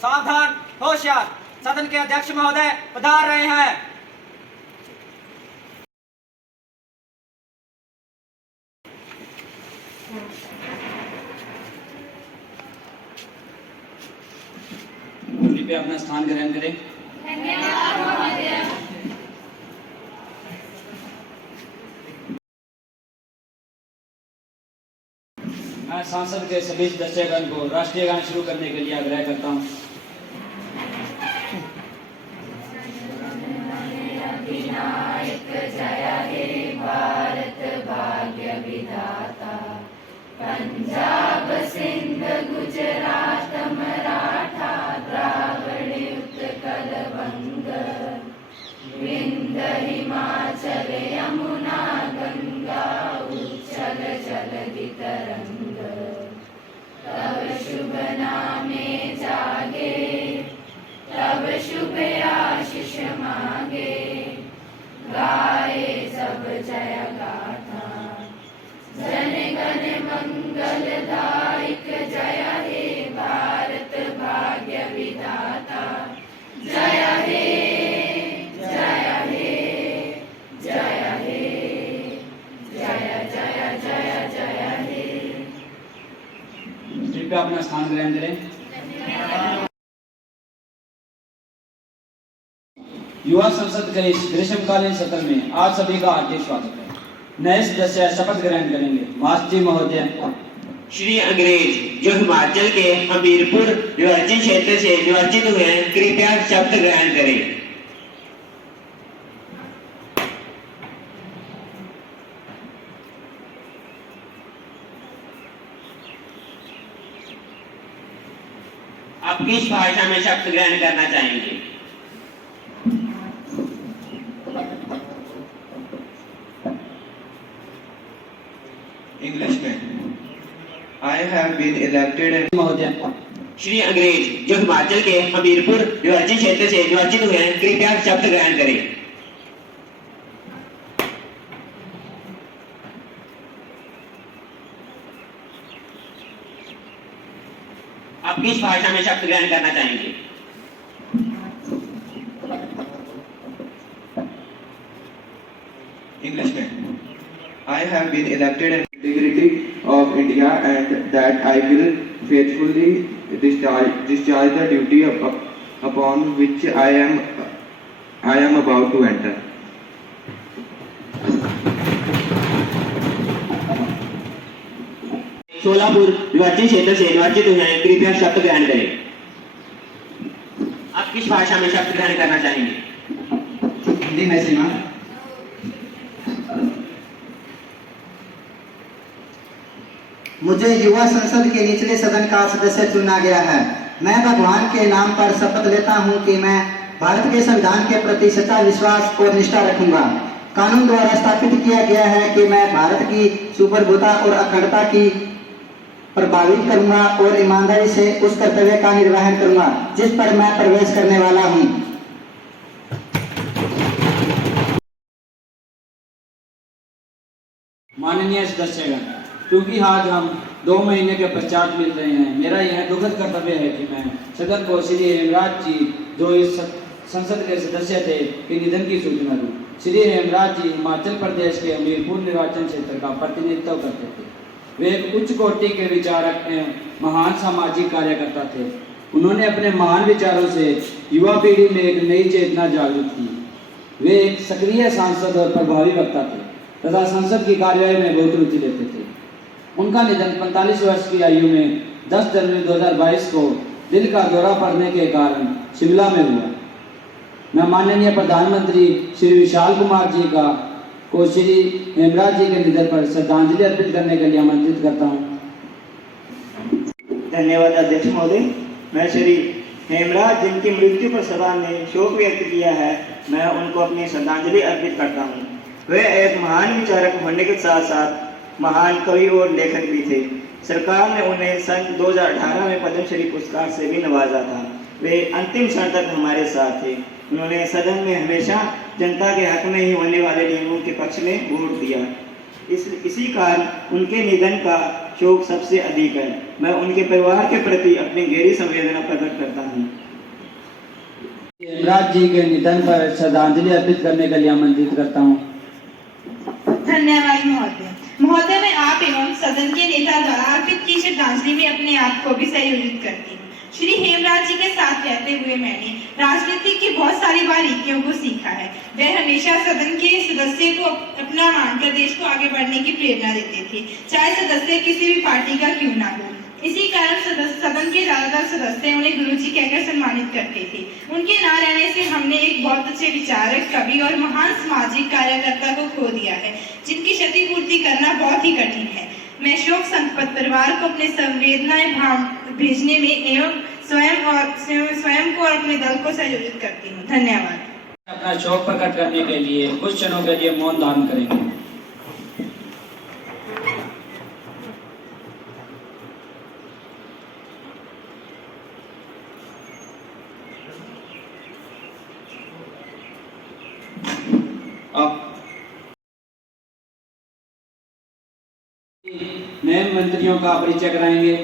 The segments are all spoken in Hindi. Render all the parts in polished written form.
सावधान, होशियार। सदन के अध्यक्ष महोदय पधार रहे हैं। कृपया अपना स्थान ग्रहण करें। मैं सांसद के सभी सदस्यगण को राष्ट्रीय गान शुरू करने के लिए आग्रह करता हूँ। पंजाब सिंध गुजरात मराठा द्राविड़ उत्कल बंग विंध्य हिमाचल यमुना गंगा उच्छल जलधि तरंग तब शुभ नामे जागे तब शुभ आशीष मांगे गाए सब जय गाथा जन गण मंगल दायक जय हे भारत भाग्य विधाता जय हे जय हे जय हे जय जय जय जय हे। कृपया अपना स्थान ग्रहण करें। युवा संसद के इस ग्रीष्मकालीन सत्र में आप सभी का हार्दिक स्वागत है। नए सदस्य शपथ ग्रहण करेंगे। मास्टर महोदय। श्री अंग्रेज जो हिमाचल के हमीरपुर निर्वाचन क्षेत्र से निर्वाचित हुए हैं, कृपया शपथ ग्रहण करें। आप किस भाषा में शपथ ग्रहण करना चाहेंगे? इंग्लिश में। I have been elected and महोदय। श्री अंग्रेज जो हिमाचल के हमीरपुर निर्वाचन क्षेत्र से निर्वाचित हुए हैं, कृपया शपथ ग्रहण करें। आप किस भाषा में शपथ ग्रहण करना चाहेंगे? English में। I have been elected and integrity of India and that I will faithfully discharge the duty upon which I am about to enter. Solapur निर्वाचन क्षेत्र से निर्वाचित हुए हैं, कृपया शपथ ग्रहण करें। आप किस भाषा में शपथ ग्रहण करना चाहेंगे? हिंदी में श्रीमान। मुझे युवा संसद के निचले सदन का सदस्य चुना गया है। मैं भगवान के नाम पर शपथ लेता हूं कि मैं भारत के संविधान के प्रति सच्चा विश्वास और निष्ठा रखूंगा। कानून द्वारा स्थापित किया गया है कि मैं भारत की सुप्रभुता और अखंडता की प्रभावित करूंगा और ईमानदारी से उस कर्तव्य का निर्वहन करूंगा जिस पर मैं प्रवेश करने वाला हूं। माननीय सदस्यगण, क्योंकि आज हम 2 महीने के पश्चात मिल रहे हैं, मेरा यह दुखद कर्तव्य है कि मैं सदन को श्री हेमराज जी जो इस संसद के सदस्य थे के निधन की सूचना दूं। श्री हेमराज जी हिमाचल प्रदेश के हमीरपुर निर्वाचन क्षेत्र का प्रतिनिधित्व करते थे। वे एक उच्च कोटि के विचारक एवं महान सामाजिक कार्यकर्ता थे। उन्होंने अपने महान विचारों से युवा पीढ़ी में एक नई चेतना जागृत की। वे एक सक्रिय सांसद और प्रभावी वक्ता थे तथा संसद की कार्यवाही में बहुत रुचि लेते थे। उनका निधन 45 वर्ष की आयु में 10 जनवरी 2022 को दिल का दौरा पड़ने के कारण शिमला में हुआ। मैं माननीय प्रधानमंत्री श्री विशाल कुमार जी को श्री हेमराज जी के निधन पर श्रद्धांजलि अर्पित करने के लिए आमंत्रित करता हूँ। धन्यवाद अध्यक्ष महोदय। मैं श्री हेमराज जिनकी मृत्यु पर सभा ने शोक व्यक्त किया है, मैं उनको अपनी श्रद्धांजलि अर्पित करता हूँ। वे एक महान विचारक होने के साथ साथ महान कवि और लेखक भी थे। सरकार ने उन्हें सन 2018 में पद्मश्री पुरस्कार से भी नवाजा था। वे अंतिम क्षण तक हमारे साथ थे। उन्होंने सदन में हमेशा जनता के हक में ही होने वाले नियमों के पक्ष में वोट दिया। इसी कारण उनके निधन का शोक सबसे अधिक है। मैं उनके परिवार के प्रति अपनी गहरी संवेदना प्रकट करता हूँ। हेमराज जी के निधन पर श्रद्धांजलि अर्पित करने के लिए आमंत्रित करता हूँ। धन्यवाद महोदय। महोदय, मैं आप एवं सदन के नेता द्वारा अर्पित की श्रद्धांजलि में अपने आप को भी संयोजित करती हूँ। श्री हेमराज जी के साथ रहते हुए मैंने राजनीति की बहुत सारी बारीकियों को सीखा है। वे हमेशा सदन के सदस्य को अपना मानकर देश को आगे बढ़ने की प्रेरणा देते थे, चाहे सदस्य किसी भी पार्टी का क्यों ना हो। इसी कारण सदन के ज्यादातर सदस्य उन्हें गुरुजी कहकर सम्मानित करते थे। उनके ना रहने से हमने एक बहुत अच्छे विचारक, कवि और महान सामाजिक कार्यकर्ता को खो दिया है, जिनकी क्षतिपूर्ति करना बहुत ही कठिन है। मैं शोक संतप्त परिवार को अपने संवेदनाएं भाव भेजने में एवं स्वयं को और अपने दल को संयोजित करती हूँ। धन्यवाद। अपना शोक प्रकट करने के लिए कुछ क्षणों के लिए मौन धारण करेंगे। नए मंत्रियों का परिचय कराएंगे।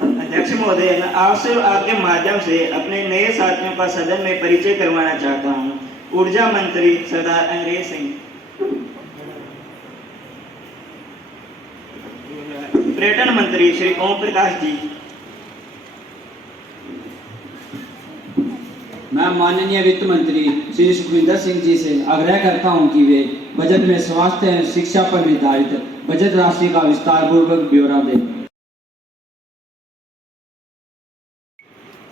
अध्यक्ष महोदय, मैं आपसे आपके माध्यम से अपने नए साथियों का सदन में परिचय करवाना चाहता हूँ। ऊर्जा मंत्री सरदार अंग्रेज सिंह, पर्यटन मंत्री श्री ओम प्रकाश जी, मैं माननीय वित्त मंत्री श्री सुखविंदर सिंह जी से आग्रह करता हूं कि वे बजट में स्वास्थ्य एवं शिक्षा पर निर्धारित बजट राशि का विस्तार पूर्वक ब्यौरा दें।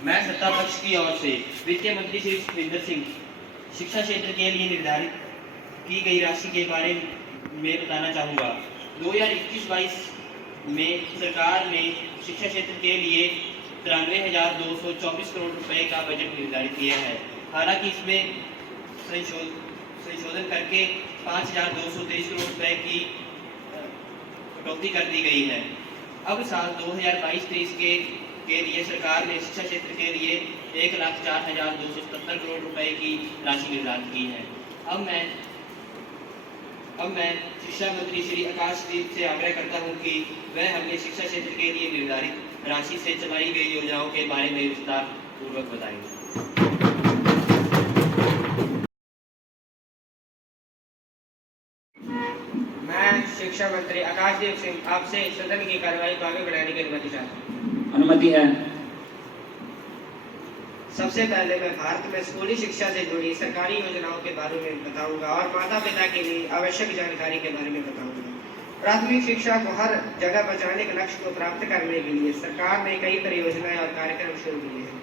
मैं सत्ता पक्ष की ओर से वित्त मंत्री श्री सुखविंदर सिंह शिक्षा क्षेत्र के लिए निर्धारित की गई राशि के बारे में बताना चाहूँगा। 2021-22 में सरकार ने शिक्षा क्षेत्र के लिए 93,224 करोड़ रुपए का बजट निर्धारित किया है। हालांकि इसमें संशोधन करके 5,223 करोड़ रुपए की कटौती कर दी गई है। अब साल 2022-23 के लिए सरकार ने शिक्षा क्षेत्र के लिए 1,04,277 करोड़ रुपए की राशि निर्धारित की है। अब मैं शिक्षा मंत्री श्री आकाशदीप से आग्रह करता हूं कि वह हमें शिक्षा क्षेत्र के लिए निर्धारित राशि से चलाई गई योजनाओं के बारे में विस्तार पूर्वक बताएंगे। मैं शिक्षा मंत्री आकाशदीप सिंह आपसे सदन की कार्यवाही को आगे बढ़ाने की अनुमति चाहता हूँ। अनुमति है। सबसे पहले मैं भारत में स्कूली शिक्षा से जुड़ी सरकारी योजनाओं के बारे में बताऊंगा और माता पिता के लिए आवश्यक जानकारी के बारे में बताऊंगा। प्राथमिक शिक्षा को हर जगह पहुंचाने के लक्ष्य को प्राप्त करने के लिए सरकार ने कई परियोजनाएं और कार्यक्रम शुरू किए हैं।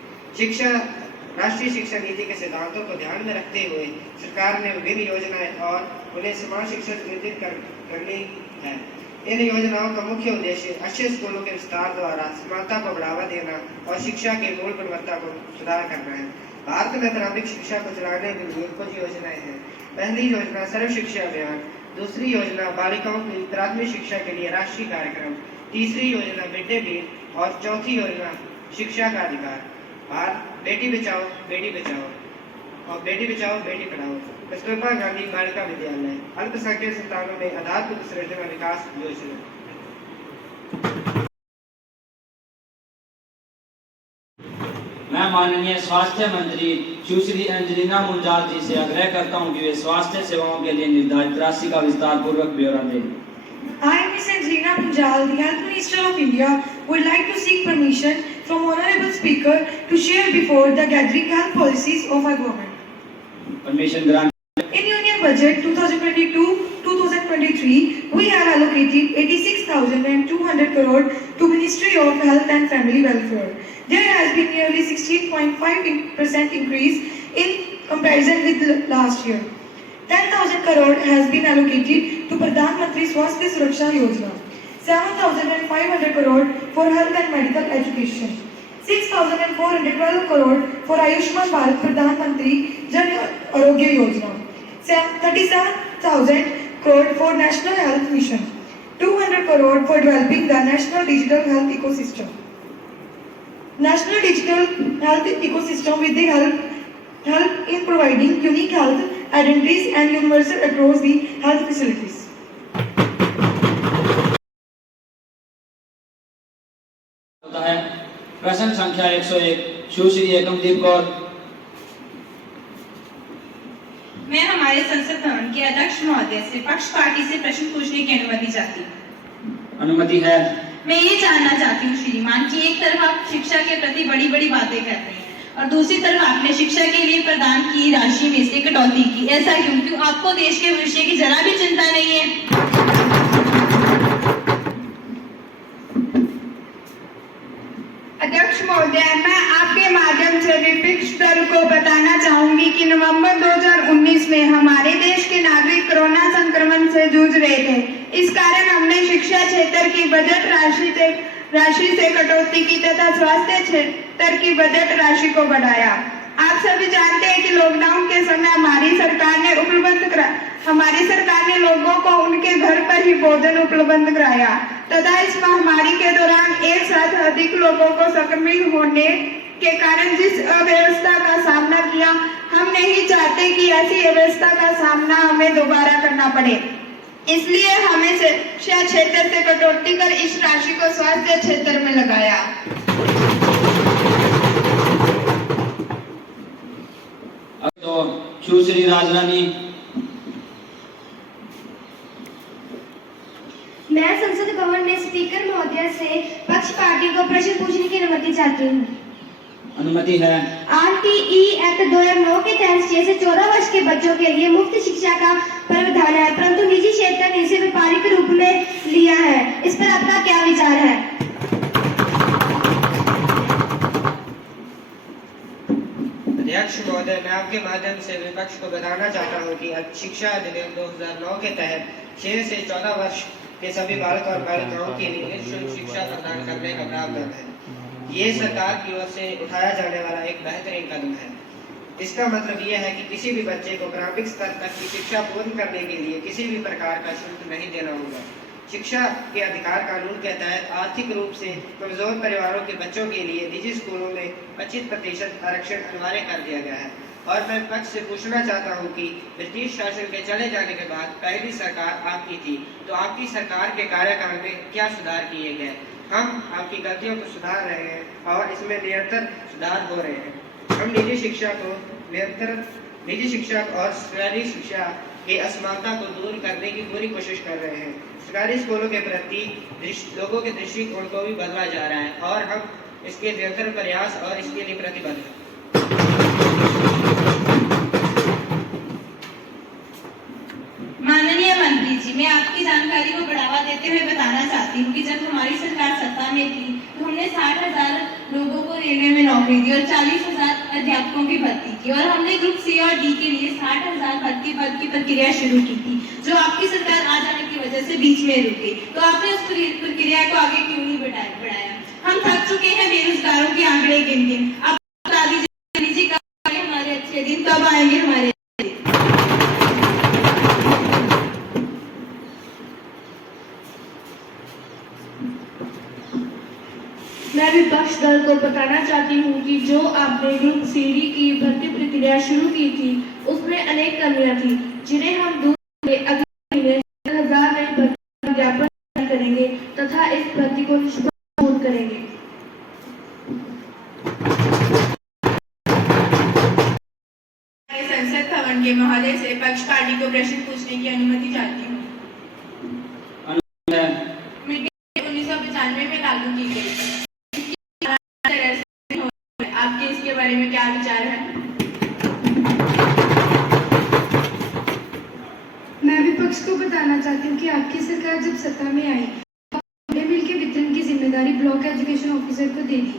राष्ट्रीय शिक्षा नीति के सिद्धांतों को ध्यान में रखते हुए सरकार ने विभिन्न योजनाएं और उन्हें समान शिक्षा सुनिश्चित करनी है। इन योजनाओं का मुख्य उद्देश्य अच्छे स्कूलों के विस्तार द्वारा समानता को बढ़ावा देना और शिक्षा के मूल गुणवत्ता को सुधार करना है। भारत में प्राथमिक शिक्षा को चलाने के लिए कुछ योजनाएं हैं। पहली योजना सर्व शिक्षा अभियान, दूसरी योजना बालिकाओं की प्राथमिक शिक्षा के लिए राष्ट्रीय कार्यक्रम, तीसरी योजना मिड डे मील और चौथी योजना शिक्षा का अधिकार। बेटी बचाओ बेटी पढ़ाओ, कस्तूरबा गांधी बालिका विद्यालय, अल्पसंख्यक संस्थानों में आधारभूत संरचना विकास योजना। मैं माननीय स्वास्थ्य मंत्री सुश्री अंजलिना मुंजाल जी से आग्रह करता हूं कि वे स्वास्थ्य सेवाओं के लिए निर्धारित राशि का विस्तार पूर्वक ब्यौरा दें। I, Ms. Angelina Punjal, the Health Minister of India, would like to seek permission from Honorable Speaker to share before the gathering health policies of our government. Permission granted. In Union Budget 2022-2023, we have allocated 86,200 crore to Ministry of Health and Family Welfare. There has been nearly 16.5% increase in comparison with last year. 10,000 crore has been allocated to Pradhan Mantri Swasthya Suraksha Yojana, 7,500 crore for health and medical education, 6,412 crore for Ayushman Bharat Pradhan Mantri Jan Arogya Yojana, 37,000 crore for National Health Mission, 200 crore for developing the National Digital Health Ecosystem. National Digital Health Ecosystem with the help in providing unique health identities and universal across the health facilities. है। प्रश्न संख्या 101 सुश्री एकमदीप कौर। मैं हमारे संसद भवन के अध्यक्ष महोदय से पक्ष पार्टी से प्रश्न पूछने की अनुमति चाहती हूँ। अनुमति है। मैं ये जानना चाहती हूँ श्रीमान कि एक तरफ आप शिक्षा के प्रति बड़ी बड़ी बातें करते हैं और दूसरी तरफ आपने शिक्षा के लिए प्रदान की राशि में से कटौती की, ऐसा क्यों? आपको देश के भविष्य की जरा भी चिंता नहीं है? अध्यक्ष महोदय, मैं आपके माध्यम से विपक्ष दल को बताना चाहूंगी कि नवंबर 2019 में हमारे देश के नागरिक कोरोना संक्रमण से जूझ रहे थे। इस कारण हमने शिक्षा क्षेत्र की बजट राशि से कटौती की तथा स्वास्थ्य क्षेत्र की बजट राशि को बढ़ाया। आप सभी जानते हैं कि लॉकडाउन के समय हमारी सरकार ने लोगों को उनके घर पर ही भोजन उपलब्ध कराया तथा इस महामारी के दौरान एक साथ अधिक लोगों को संक्रमित होने के कारण जिस अव्यवस्था का सामना किया, हम नहीं चाहते कि ऐसी अव्यवस्था का सामना हमें दोबारा करना पड़े। इसलिए हमें शिक्षा क्षेत्र से कटौती कर इस राशि को स्वास्थ्य क्षेत्र में लगाया। अब तो सुश्री राजरानी। मैं संसद भवन में स्पीकर महोदय से पक्ष पार्टी को प्रश्न पूछने की अनुमति चाहती हूँ। अनुमति है। आरटीई एक्ट 2009 के तहत 6 से 14 वर्ष के बच्चों के लिए मुफ्त शिक्षा का प्रावधान है, परंतु निजी क्षेत्र ने इसे व्यापारिक रूप में लिया है। इस पर आपका क्या विचार है? अध्यक्ष महोदय, मैं आपके माध्यम से विपक्ष को बताना चाहता हूं कि शिक्षा अधिनियम 2009 के तहत 6 से 14 वर्ष के सभी बालक और बालिकाओं के लिए निःशुल्क शिक्षा प्रदान करने का प्रावधान है। ये सरकार की ओर से उठाया जाने वाला एक बेहतरीन कदम है। इसका मतलब यह है कि किसी भी बच्चे को प्रारंभिक स्तर तक की शिक्षा पूर्ण करने के लिए किसी भी प्रकार का शुल्क नहीं देना होगा। शिक्षा के अधिकार कानून के तहत आर्थिक रूप से कमजोर परिवारों के बच्चों के लिए निजी स्कूलों में 25% आरक्षण अनिवार्य कर दिया गया है। और मैं पक्ष से पूछना चाहता हूं कि ब्रिटिश शासन के चले जाने के बाद पहली सरकार आपकी थी, तो आपकी सरकार के कार्यकाल में क्या सुधार किए गए? हम आपकी गलतियों को सुधार रहे हैं और इसमें निरंतर सुधार हो रहे हैं। हम निजी शिक्षा और सरकारी शिक्षा की असमानता को दूर करने की पूरी कोशिश कर रहे हैं। सरकारी स्कूलों के प्रति लोगों के दृष्टिकोण को भी बदला जा रहा है और हम इसके निरंतर प्रयास और इसके लिए प्रतिबद्ध हैं। माननीय मंत्री जी, मैं आपकी जानकारी को बढ़ावा देते हुए बताना चाहती हूँ कि जब हमारी सरकार सत्ता में थी तो हमने 60,000 लोगों को रेलवे में नौकरी दी और 40,000 अध्यापकों की भर्ती की और हमने ग्रुप सी और डी के लिए 60,000 भर्ती पद की प्रक्रिया शुरू की थी, जो आपकी सरकार आ जाने की वजह से बीच में रुक गई। तो आपने उस प्रक्रिया को आगे क्यों नहीं बढ़ाया? हम थक चुके हैं बेरोजगारों के आंकड़े गिन गिन। आप बता दीजिए कब आएंगे हमारे अच्छे दिन, कब आएंगे हमारे? मैं विपक्ष दल को बताना चाहती हूँ कि जो आपने ग्रुप सीडी की भर्ती प्रक्रिया शुरू की थी उसमें अनेक कमियां थी, जिन्हें हम दूर अगले महीने 1000 नई भर्ती विज्ञापन करेंगे तथा इस भर्ती को निष्प्रभ करेंगे। संसद भवन के महोदय से पक्ष पार्टी को प्रश्न पूछने की अनुमति चाहती हूँ। मीडिया 1995 में लागू की गई, आपके इसके बारे में क्या विचार है? मैं विपक्ष को बताना चाहती हूँ कि आपकी सरकार जब सत्ता में आई मिड डे मील के वितरण की जिम्मेदारी ब्लॉक एजुकेशन ऑफिसर को दे दी,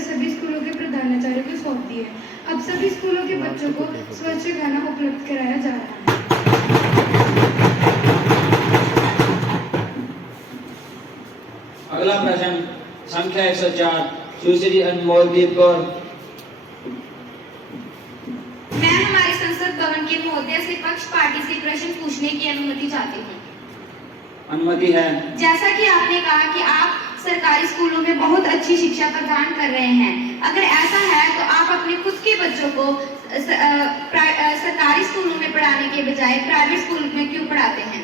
सभी स्कूलों के प्रधानाचार्य को सौंप दी है। अब सभी स्कूलों के बच्चों को स्वच्छ खाना उपलब्ध कराया जा रहा है। अगला प्रश्न संख्या 104 सुश्री अनमोलदीप कौर। मैं हमारे संसद भवन के महोदय से पक्ष पार्टी से प्रश्न पूछने की अनुमति चाहती हूँ। अनुमति है। जैसा कि आपने कहा कि आप सरकारी स्कूलों में बहुत अच्छी शिक्षा प्रदान कर रहे हैं, अगर ऐसा है तो आप अपने खुद के बच्चों को सरकारी स्कूलों में पढ़ाने के बजाय प्राइवेट स्कूल में क्यों पढ़ाते हैं?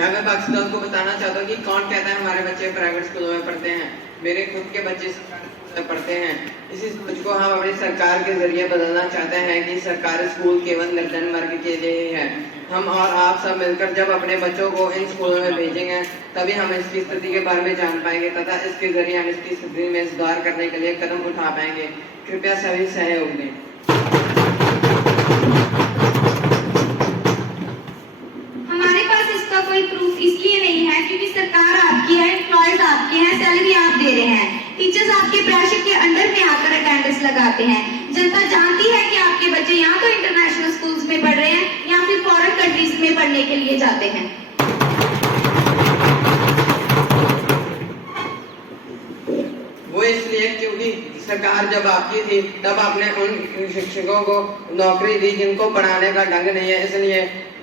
मैं बख्श दौल को बताना चाहता हूँ कि कौन कहता है हमारे बच्चे प्राइवेट स्कूलों में पढ़ते हैं। मेरे खुद के बच्चे सरकारी स्कूल में पढ़ते हैं। इसी सोच को हम अपनी सरकार के जरिए बदलना चाहते हैं कि सरकारी स्कूल केवल निर्धन वर्ग के लिए ही है। हम और आप सब मिलकर जब अपने बच्चों को इन स्कूलों में भेजेंगे तभी हम इसकी स्थिति के बारे में जान पाएंगे तथा इसके जरिए हम इसकी स्थिति में सुधार करने के लिए कदम उठा पाएंगे। कृपया सभी सहयोग दें। हमारे पास इसका कोई प्रूफ इसलिए नहीं है क्योंकि सरकार आपकी है, एम्प्लॉयज आपके हैं, सैलरी आप दे रहे हैं, टीचर्स आपके प्रेशर के अंडर में आकर अटेंडेंस लगाते हैं। जनता जानती है कि आपके बच्चे यहाँ तो इंटरनेशनल स्कूल्स में पढ़ रहे हैं या फिर फॉरेन कंट्रीज में पढ़ने के लिए जाते हैं। वो इसलिए क्योंकि सरकार जब आपकी थी तब आपने उन शिक्षकों को नौकरी दी जिनको पढ़ाने का ढंग नहीं है, इसलिए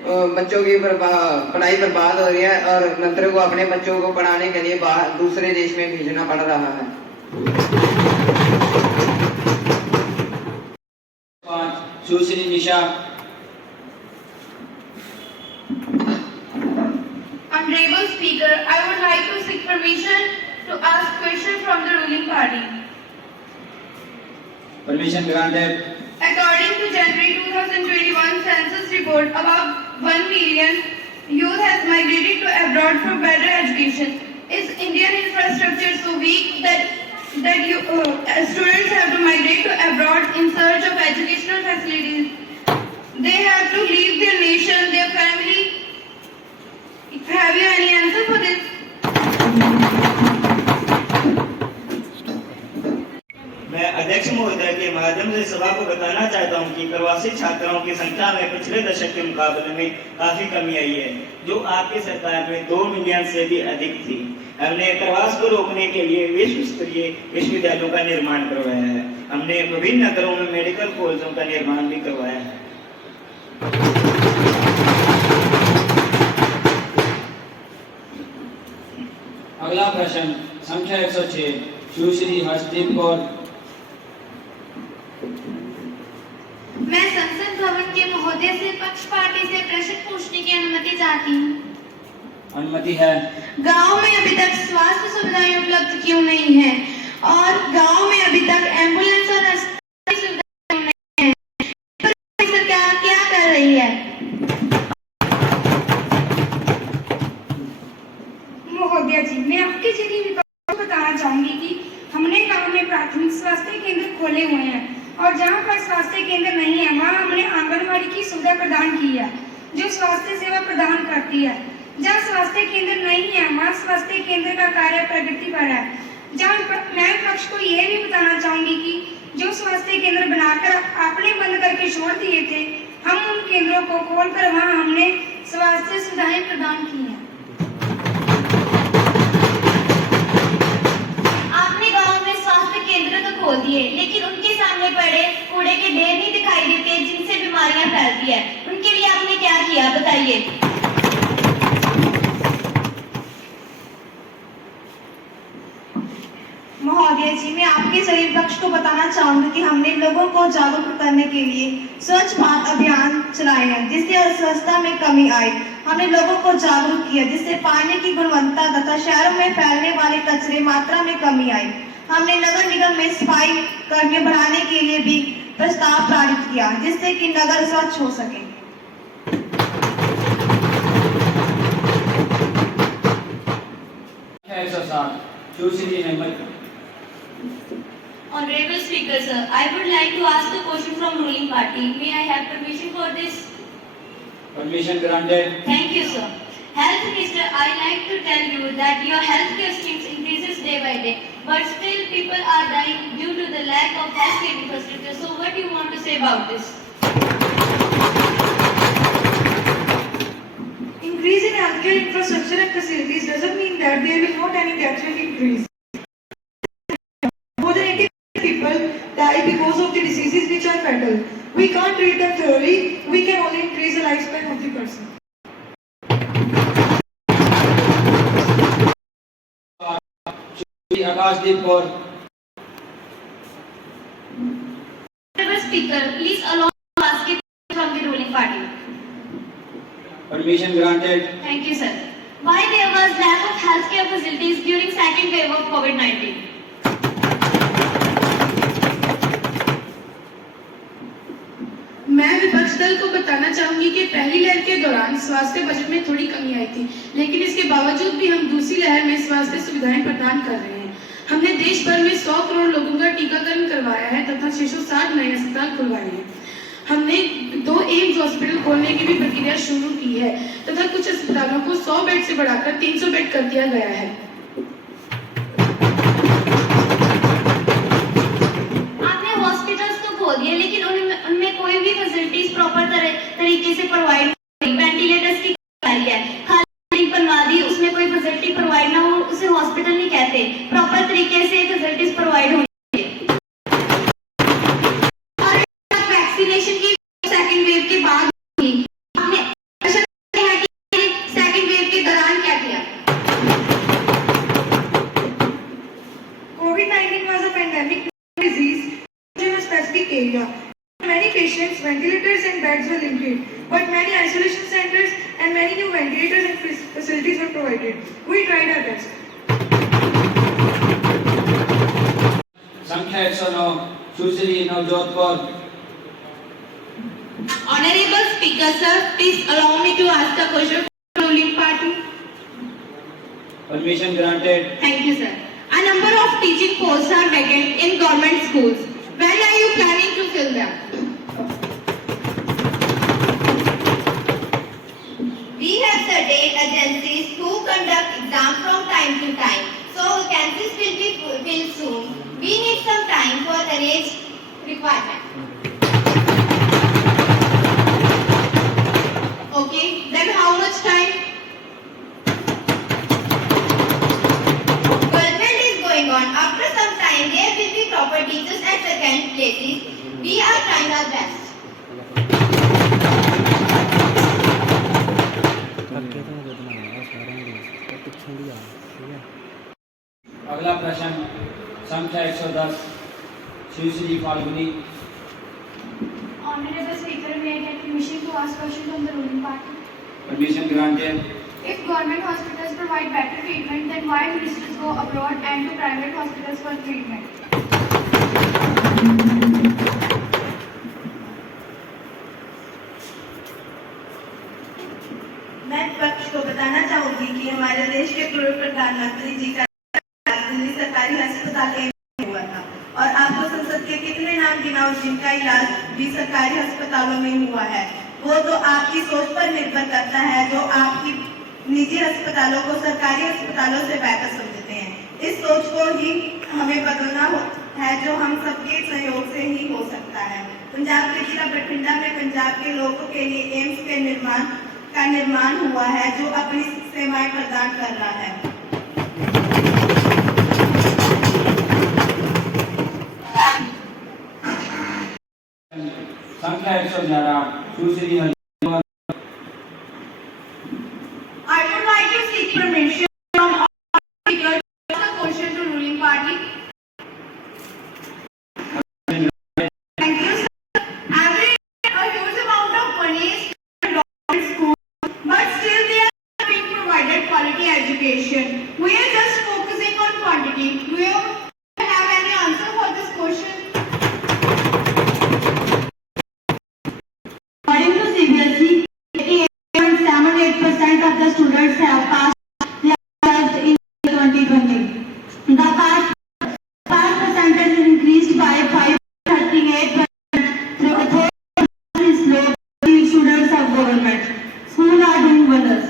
बच्चों की पढ़ाई बर्बाद हो रही है और मंत्रियों को अपने बच्चों को पढ़ाने के लिए बाहर दूसरे देश में भेजना पड़ रहा है। सुश्री निशा। Honorable Speaker, I would like to seek permission to ask question from the ruling party. Permission granted. According to January 2021 census report, about 1 million youth has migrated to abroad for better education. Is Indian infrastructure so weak that students have to migrate to abroad in search of educational facilities? They have to leave their nation, their family. Have you any answer for this? मैं अध्यक्ष महोदय के माध्यम से सभा को बताना चाहता हूं कि प्रवासी छात्राओं की संख्या में पिछले दशक के मुकाबले में काफी कमी आई है, जो आपकी सरकार में 2 मिलियन से भी अधिक थी। हमने प्रवास को रोकने के लिए विश्व स्तरीय विश्वविद्यालयों का निर्माण करवाया है। हमने विभिन्न नगरों में मेडिकल कॉलेजों का निर्माण भी करवाया है। अगला प्रश्न संख्या 106 सुश्री हर्षदीप कौर। मैं संसद भवन के महोदय से पक्ष पार्टी से प्रश्न पूछने की अनुमति चाहती हूँ। अनुमति है। गांव में अभी तक स्वास्थ्य सुविधाएं उपलब्ध क्यों नहीं है और गांव में अभी तक एम्बुलेंस और अस्पताल की सुविधाएं नहीं है? सरकार क्या कर रही है? महोदया जी, मैं आपके जरिए विभाग को बताना चाहूंगी कि हमने गांव में प्राथमिक स्वास्थ्य केंद्र खोले हुए हैं और जहां पर स्वास्थ्य केंद्र नहीं है वहां हमने आंगनबाड़ी की सुविधा प्रदान की है जो स्वास्थ्य सेवा प्रदान करती है। जहाँ स्वास्थ्य केंद्र नहीं है वहाँ स्वास्थ्य केंद्र का कार्य प्रगति पर है। जहाँ मैं पक्ष को यह भी बताना चाहूंगी कि जो स्वास्थ्य केंद्र बनाकर आपने बंद करके छोड़ दिए थे, हम उन केंद्रों को खोलकर वहाँ हमने स्वास्थ्य सुविधाएं प्रदान की हैं। आपने गांव में स्वास्थ्य केंद्र तो खोल दिए, लेकिन उनके सामने पड़े कूड़े के ढेर नहीं दिखाई देते जिनसे बीमारियां फैलती है। उनके लिए आपने क्या किया, बताइए। महोदय जी, मैं आपके जरिए पक्ष को बताना चाहूंगी कि हमने लोगों को जागरूक करने के लिए स्वच्छ भारत अभियान चलाए हैं जिससे अस्वच्छता में कमी आई। हमने लोगों को जागरूक किया जिससे पानी की गुणवत्ता तथा शहरों में फैलने वाले कचरे मात्रा में कमी आई। हमने नगर निगम में सफाई कर्मी बढ़ाने के लिए भी प्रस्ताव पारित किया जिससे कि नगर स्वच्छ हो सके। सुश्री Hemant. Honorable Speaker, sir, I would like to ask a question from ruling party. May I have permission for this? Permission granted. Thank you, sir. Health Minister, I like to tell you that your healthcare schemes increases day by day, but still people are dying due to the lack of healthcare infrastructure. So what do you want to say about this? Increase in healthcare infrastructure and facilities doesn't mean that there will not any death rate increase. More than 80 people die because of the diseases which are fatal. We can't treat them thoroughly. We can only increase the lifespan of the person. Akashdeep Kaur. Honorable Speaker, please allow me to ask a question from the ruling party. Permission granted. Thank you, sir. Why there was lack of healthcare facilities during second wave of COVID-19? मैं विपक्ष दल को बताना चाहूंगी कि पहली लहर के दौरान स्वास्थ्य बजट में थोड़ी कमी आई थी, लेकिन इसके बावजूद भी हम दूसरी लहर में स्वास्थ्य सुविधाएं प्रदान कर रहे हैं। हमने देश भर में 100 करोड़ लोगों का टीकाकरण करवाया है तथा 660 नए अस्पताल खुलवाए हैं। हमने 2 एम्स हॉस्पिटल खोलने की भी प्रक्रिया शुरू की है तथा कुछ अस्पतालों को 100 बेड से बढ़ाकर 300 बेड कर दिया गया है। आपने हॉस्पिटल्स तो खोल दिए, लेकिन उनमें कोई भी फैसिलिटीज प्रॉपर तरीके से प्रोवाइड नहीं। वेंटिलेटर्स की कमी है, खाली बनवा दी, उसमें कोई फैसिलिटी प्रोवाइड ना हो उसे हॉस्पिटल नहीं कहते। प्रॉपर तरीके से फैसिलिटीज प्रोवाइड होनी चाहिए। और वैक्सीनेशन की सेकंड वेव के बाद आपने सेकंड वेव के दौरान क्या किया? COVID-19 was a pandemic disease in a specific area. Many patients, ventilators and beds were limited, but many isolation centers and many new ventilators and facilities were provided. We tried our best. संख्या 109 सुश्री Navjot Kaur. Honorable Speaker, sir, please allow me to ask a question for the ruling party. Permission granted. Thank you, sir. A number of teaching posts are vacant in government schools. When are you planning to fill them? We have certain agencies who conduct exams from time to time, so vacancies will be filled soon. We need some time for arranged requirement. Okay, then how much time? Development is going on. After some time, there will be proper teachers at vacant places. We are trying our best. अगला प्रश्न संख्या 110 सुश्री Falguni. Honorable Speaker, may I get permission to ask questions from the ruling party? Permission granted. If government hospitals provide better treatment, then why ministers go abroad and to private hospitals for treatment? मैं विपक्ष को बताना चाहूंगी कि हमारे देश के पूर्व प्रधानमंत्री जी का दिल्ली सरकारी अस्पताल में हुआ था, और आपको संसद के कितने नाम गिनाओ जिनका इलाज भी सरकारी अस्पतालों में हुआ है। वो तो आपकी सोच पर निर्भर करता है, जो आपकी निजी अस्पतालों को सरकारी अस्पतालों से बेहतर समझते हैं। इस सोच को ही हमें बदलना है, जो हम सबके सहयोग से ही हो सकता है। पंजाब के जिला बठिंडा में पंजाब के लोगों के लिए एम्स के निर्माण हुआ है, जो अपनी सेवाएं प्रदान कर रहा है। संख्या 111 सुश्री I would like to seek permission from all speakers to ask a question to ruling party. Thank you, sir. Every year a huge amount of money is spent on government schools, but still they are being provided quality education. We are just focusing on quantity. Do you have any answer for this question? According to CBSE, 88.78% of the students have passed their results in 2020. The pass percentage increased by 538%. Third is low. Students of government schools are doing wonders.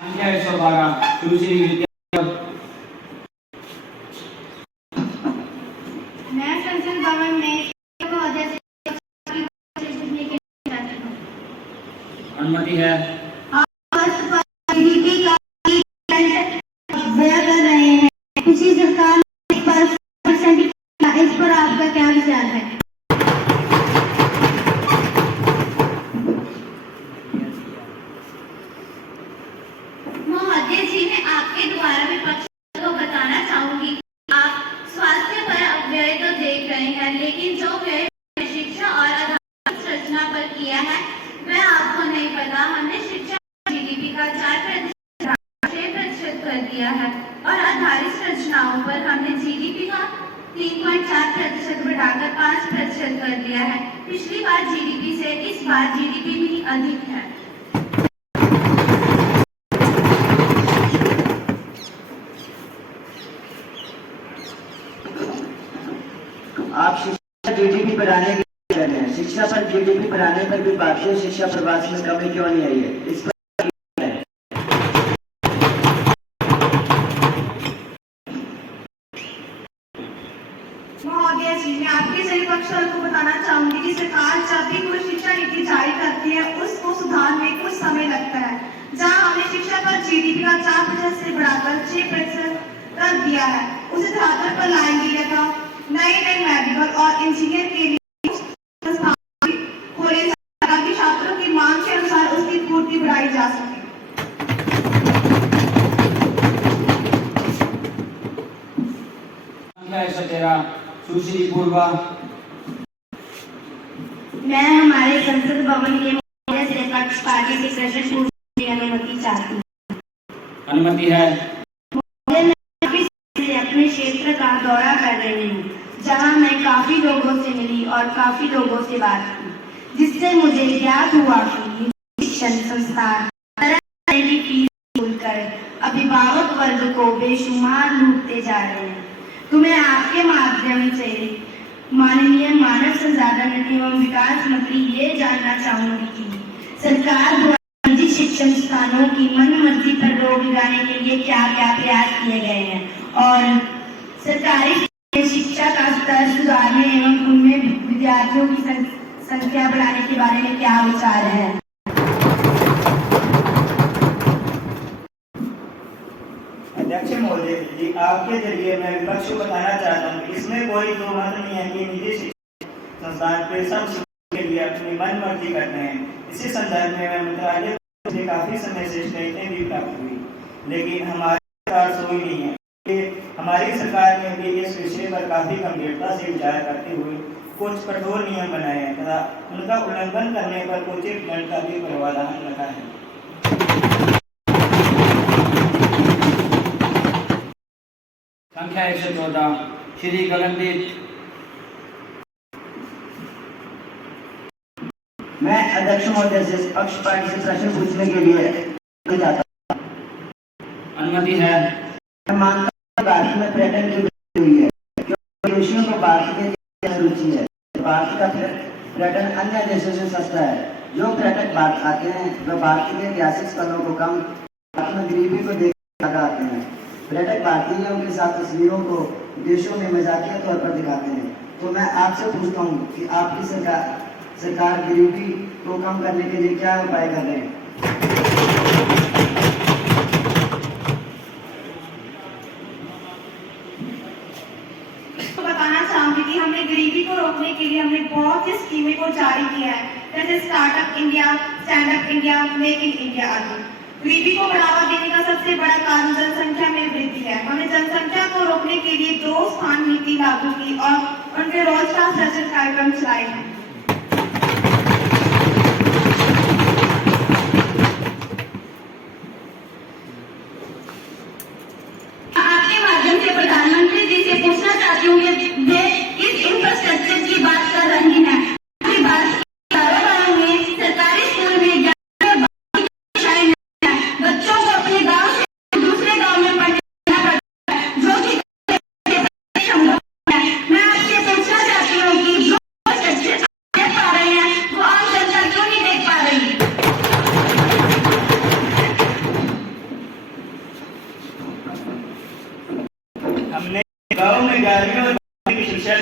संख्या 112 सुश्री विद्या। मैं संसद भवन में महोदय से पूछने के लिए चाहती हूँ। अनुमति है। जीडीपी का व्यय कर रहे हैं, पिछली सरकार ने इस पर 5% किया, इस पर आपका क्या विचार है? महोदय जी, मैं आपके द्वारा विपक्ष को बताना चाहूंगी कि आप स्वास्थ्य पर अपव्यय तो देख रहे हैं, लेकिन जो व्यय शिक्षा और आधारभूत संरचना पर किया है वह आपको नहीं कर दिया है। पिछली बार जीडीपी से इस बार जीडीपी भी अधिक है। आप शिक्षा जीडीपी बढ़ाने की बात कर रहे हैं, शिक्षा पर जीडीपी बढ़ाने पर भी भारतीय शिक्षा प्रवास में कमी क्यों नहीं आई है? इस पर महोदय जी, मैं आपके सभी पक्षों को बताना चाहूंगी कि सरकार जब भी कोई शिक्षा नीति जारी करती है उसको सुधारने में कुछ समय लगता है। जहां हमने शिक्षा पर जीडीपी का 4% से बढ़ाकर 6% कर दिया है, उसे धरातल पर लाएंगे तथा नए मेडिकल और इंजीनियर के लिए संस्थान खोले ताकि छात्रों की मांग के अनुसार उसकी पूर्ति बढ़ाई जा सके। सुश्री पूर्वा। मैं हमारे संसद भवन के महोदय से पक्षपाती से प्रश्न पूछने की अनुमति चाहती हूँ। अनुमति है। मैं अपने क्षेत्र का दौरा कर रही हूँ, जहाँ मैं काफी लोगों से मिली और काफी लोगों से बात की, जिससे मुझे ज्ञात हुआ कि शिक्षण संस्थान तरह तरह की फीस भूलकर अभिभावक वर्ग को बेशुमार लूटते जा रहे हैं। तो मैं आपके माध्यम से माननीय मानव संसाधन एवं विकास मंत्री ये जानना चाहूंगी कि सरकार द्वारा निजी शिक्षण संस्थानों की मनमर्जी पर रोक लगाने के लिए क्या क्या प्रयास किए गए हैं और सरकारी शिक्षा का स्तर सुधारने एवं उनमें विद्यार्थियों की संख्या बढ़ाने के बारे में क्या विचार है? अध्यक्ष महोदय जी, आपके जरिए मैं विपक्ष को बताना चाहता हूँ, इसमें कोई दो मत नहीं है कि निजी शिक्षा संस्थान पेशा के लिए अपनी मन मर्जी करते हैं। इसी संदर्भ में मैं मंत्रालय से काफी समय से शिकायतें भी प्राप्त हुई, लेकिन हमारी सरकार सोई नहीं है। हमारी सरकार ने भी इस विषय पर काफी गंभीरता से विचार करते हुए कुछ कठोर नियम बनाए हैं तथा उनका उल्लंघन करने पर उचित दंड का भी प्रावधान रखा है। संख्या 114 श्री गगनदीप। मैं अध्यक्ष महोदय से पक्षपाती से प्रश्न पूछने के लिए जाता हूं। अनुमति है। मैं मानता हूं भारत में पर्यटन की वृद्धि हुई है क्योंकि विदेशियों को भारत के देश में रुचि है। भारत का पर्यटन अन्य देशों से सस्ता है। जो पर्यटक भारत आते हैं वे भारत के ऐतिहासिक स्थलों को कम, भारत में गरीबी को देख ज्यादा आते हैं। पर्यटक भारतीयों के साथ तस्वीरों को देशों में मजाकिया तौर पर दिखाते हैं। तो मैं आपसे पूछता हूँ कि आपकी सरकार गरीबी को कम करने के लिए क्या उपाय कर रहे हैं? तो बताना चाहूंगी कि हमने गरीबी को रोकने के लिए हमने बहुत सी स्कीमें को जारी किया है, जैसे startup India, stand up India, make in India आदि। गरीबी को बढ़ावा देने का सबसे बड़ा कारण जनसंख्या में वृद्धि है। हमने जनसंख्या को रोकने के लिए 2 स्थान नीति लागू की और उनके रोजगार सृजन कार्यक्रम चलाए हैं। आपके माध्यम से प्रधानमंत्री जी से पूछना चाहती हूँ कि वे इस इंफ्रास्ट्रक्चर की बात कर रही हैं। कारोबार में सरकारी स्कूल में बच्चों को अपने गांव से दूसरे गांव में पढ़ना पड़ता है, जो कि मैं आपसे पूछना चाहती हूँ कि जो देख पा रहे हैं वो आम जनता क्यों नहीं देख पा रही? हमने गाँव में 11वीं और 12वीं की शिक्षा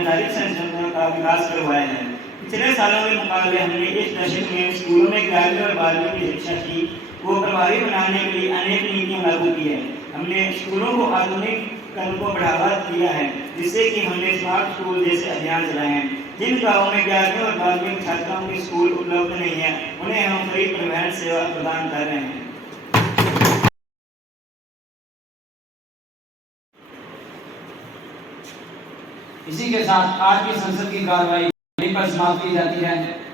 आधारित संस्थानों का विकास करवाया है। पिछले सालों के मुकाबले हमने इस दशक में स्कूलों में 11वीं और 12वीं की शिक्षा की को प्रभावी बनाने के लिए अनेक नीतियां लागू की है। हमने स्कूलों को आधुनिकीकरण को बढ़ावा दिया है, जिससे कि हमने स्मार्ट स्कूल जैसे अभियान चलाए हैं। जिन गाँवों में 11वीं और 12वीं छात्राओं की स्कूल उपलब्ध नहीं है, उन्हें हम फ्री परिवहन सेवा प्रदान कर रहे हैं। इसी के साथ आज की संसद की कार्रवाई यहीं पर समाप्त की जाती है।